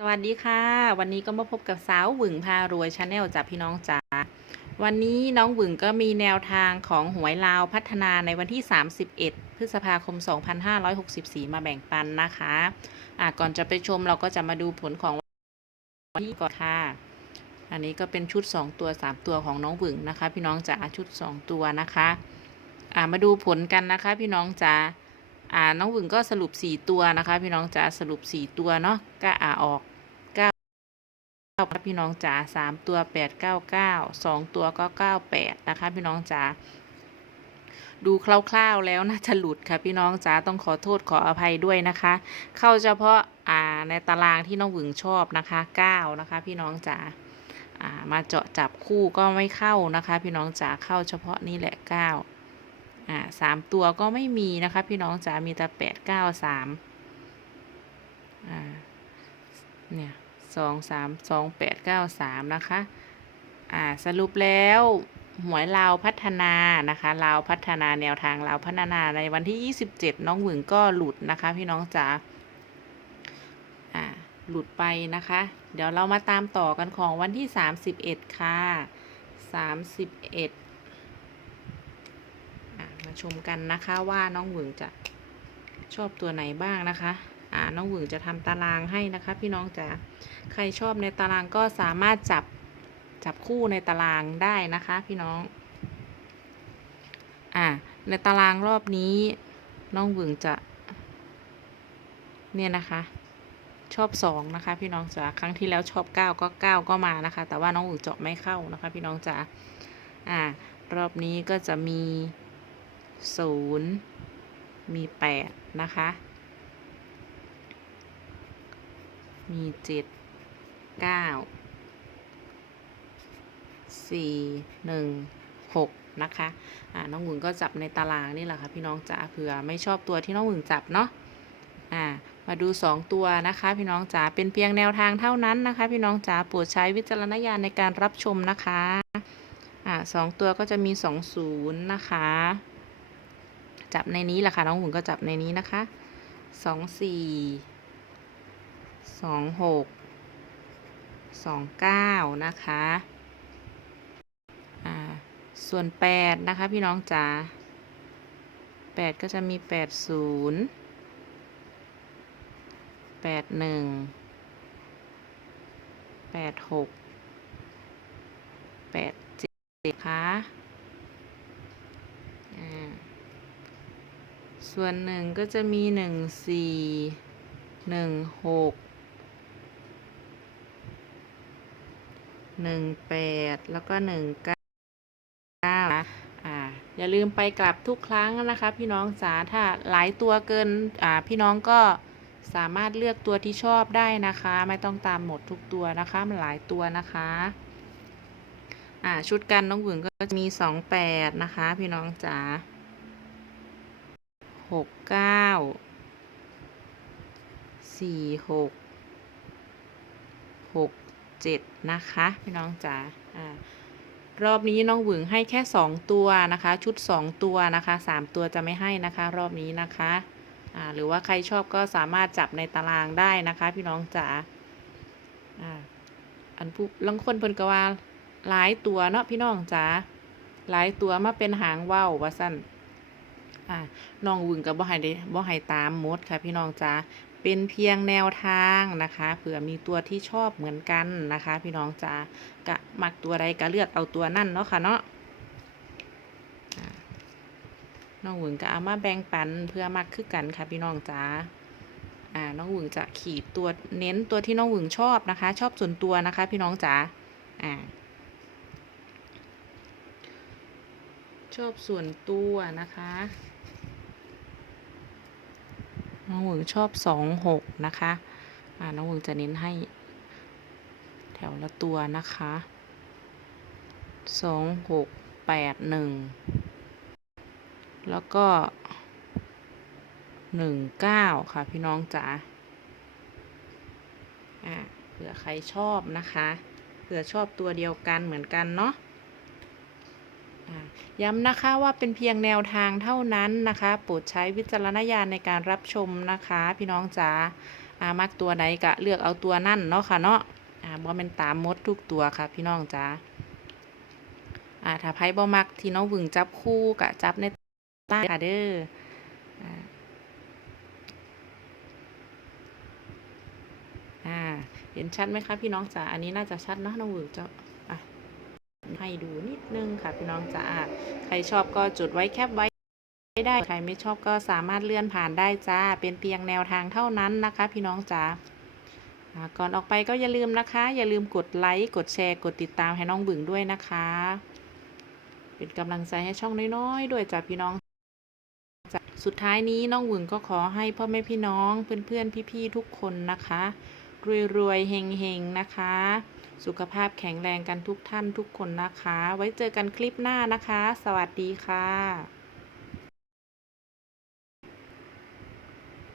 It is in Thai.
สวัสดีค่ะ วันนี้ก็มาพบกับสาวหวึงพารวยชาแนลจากพี่น้องจ๋าวันนี้น้องหวึงก็มีแนวทางของหวยลาวพัฒนาในวันที่ 31 พฤษภาคม 2564 มาแบ่งปันนะคะอะก่อนจะไปชมเราก็จะมาดูผลของวันนี้ก่อนค่ะ อันนี้ก็เป็นชุด 2 ตัว 3 ตัวของน้องหวึงนะคะ พี่น้องจ๋าชุด 2 ตัวนะคะอะมาดูผลกันนะคะ พี่น้องจ๋า อ่าน้องวึงก็สรุปสี่ตัวนะคะ พี่น้องจ๋าสรุปสี่ตัวเนาะก็อ่าออกเก้าพี่น้องจ๋าสามตัวแปดเก้าเก้าสองตัวก็เก้าแปดนะคะพี่น้องจ๋าดูคร่าวๆแล้วน่าจะหลุดค่ะพี่น้องจ๋าต้องขอโทษขออภัยด้วยนะคะ เข้าเฉพาะอ่าในตารางที่น้องหวึงชอบนะคะเก้านะคะ พี่น้องจ๋าอ่ามาเจาะจับคู่ก็ไม่เข้านะคะ พี่น้องจ๋าเข้าเฉพาะนี่แหละเก้า อ่าสามตัวก็ไม่มีนะคะพี่น้องจ๋ามีแต่แปดเก้าสามอ่าเนี่ยสองสามสองแปดเก้าสามนะคะอ่าสรุปแล้วหวยลาวพัฒนานะคะลาวพัฒนาแนวทางลาวพัฒนาในวันที่ยี่สิบเจ็ดน้องหมึงก็หลุดนะคะ พี่น้องจ๋าอ่าหลุดไปนะคะ เดี๋ยวเรามาตามต่อกันของวันที่สามสิบเอ็ดค่ะสามสิบเอ็ด ชมกันนะคะว่าน้องหวึงจะชอบตัวไหนบ้างนะคะ อ่า น้องหวึงจะทำตารางให้นะคะ พี่น้องจ๋า ใครชอบในตารางก็สามารถจับจับคู่ในตารางได้นะคะ พี่น้อง อ่า ในตารางรอบนี้ น้องหวึงจะ เนี่ยนะคะ ชอบสองนะคะ พี่น้องจ๋า ครั้งที่แล้วชอบเก้าก็เก้าก็มานะคะ แต่ว่าน้องหวึงเจาะไม่เข้านะคะ พี่น้องจ๋า อ่า รอบนี้ก็จะมี ศูนย์มีแปดนะคะ มีเจ็ดเก้าสี่หนึ่งหกนะคะอ่าน้องหวึงก็จับในตารางนี่แหละค่ะพี่น้องจ๋าเผื่อไม่ชอบตัวที่น้องหวึงจับเนาะอ่ามาดูสองตัวนะคะ พี่น้องจ๋าเป็นเพียงแนวทางเท่านั้นนะคะ พี่น้องจ๋าโปรดใช้วิจารณญาณในการรับชมนะคะอ่าสองตัวก็จะมีสองศูนย์นะคะ จับในนี้แหละค่ะ น้องหุ่นก็จับในนี้นะคะสองสี่สองหกสองเก้านะคะอ่าส่วนแปดนะคะพี่น้องจ๋าแปดก็จะมีแปดศูนย์แปดหนึ่งแปดหกแปดเจ็ดค่ะอ่า ส่วนหนึ่งก็จะมีหนึ่งสี่หนึ่งหกหนึ่งแปดแล้วก็หนึ่งเก้าอ่าอย่าลืมไปกลับทุกครั้งนะคะ พี่น้องจ๋าถ้าหลายตัวเกินอ่าพี่น้องก็สามารถเลือกตัวที่ชอบได้นะคะ ไม่ต้องตามหมดทุกตัวนะคะมันหลายตัวนะคะอ่าชุดกันน้องหวึงก็จะมีสองแปดนะคะ พี่น้องจ๋า หกเก้าสี่หกหกเจ็ดนะคะพี่น้องจ๋าอ่ารอบนี้น้องหวึงให้แค่สองตัวนะคะ ชุดสองตัวนะคะสามตัวจะไม่ให้นะคะ รอบนี้นะคะอ่าหรือว่าใครชอบก็สามารถจับในตารางได้นะคะ พี่น้องจ๋าอ่าอันผู้ลังคนเพิ่นก็ว่าหลายตัวเนาะพี่น้องจ๋าหลายตัวมาเป็นหางว่าวว่าสั้น อ่าน้องวึงกับบ่ให้ได้บ่ให้ตามมดค่ะ พี่น้องจ๋าเป็นเพียงแนวทางนะคะเผื่อมีตัวที่ชอบเหมือนกันนะคะ พี่น้องจ๋ากะมักตัวใดก็เลือกเอาตัวนั่นเนาะค่ะเนาะน้องหวึงก็เอามาแบ่งปันเพื่อมักคือกันค่ะพี่น้องจ๋าอ่าน้องหวึงจะขีดตัวเน้นตัวที่น้องหวึงชอบนะคะ ชอบส่วนตัวนะคะ พี่น้องจ๋าอ่าชอบส่วนตัวนะคะ น้องหวงชอบสองหกนะคะอ่าน้องหวงจะเน้นให้ แถวละตัวนะคะสองหกแปดหนึ่งแล้วก็หนึ่งเก้าค่ะพี่น้องจ๋าอ่าเผื่อใครชอบนะคะเผื่อชอบตัวเดียวกันเหมือนกันเนาะ ย้ำนะคะว่าเป็นเพียงแนวทางเท่านั้นนะคะโปรดใช้วิจารณญาณในการรับชมนะคะ พี่น้องจ๋าอามักตัวไหนก็เลือกเอาตัวนั่นเนาะค่ะเนาะอ่าบ่แม่นตามมดทุกตัวค่ะ พี่น้องจ๋าอ่าถ้าไผบ่มักที่น้องวึงจับคู่ก็จับในใต้ค่ะเด้ออ่าอ่าเห็นชัดไหมคะพี่น้องจ๋าอันนี้น่าจะชัดนะน้องวึงจะอะ ให้ดูนิดนึงค่ะพี่น้องจ๋าอะใครชอบก็จดไว้แคปไว้ได้ใครไม่ชอบก็สามารถเลื่อนผ่านได้จ้า เป็นเพียงแนวทางเท่านั้นนะคะ พี่น้องจ๋าก่อนออกไปก็อย่าลืมนะคะ อย่าลืมกดไลค์กดแชร์กดติดตามให้น้องบึงด้วยนะคะ เป็นกำลังใจให้ช่องน้อยๆ ด้วยจ้าพี่น้องจ้ะสุดท้ายนี้น้องหวึงก็ขอให้พ่อแม่พี่น้องเพื่อนๆพี่ๆทุกคนนะคะ รวยๆเฮงๆนะคะ สุขภาพแข็งแรงกันทุกท่านทุกคนนะคะ ไว้เจอกันคลิปหน้านะคะ สวัสดีค่ะ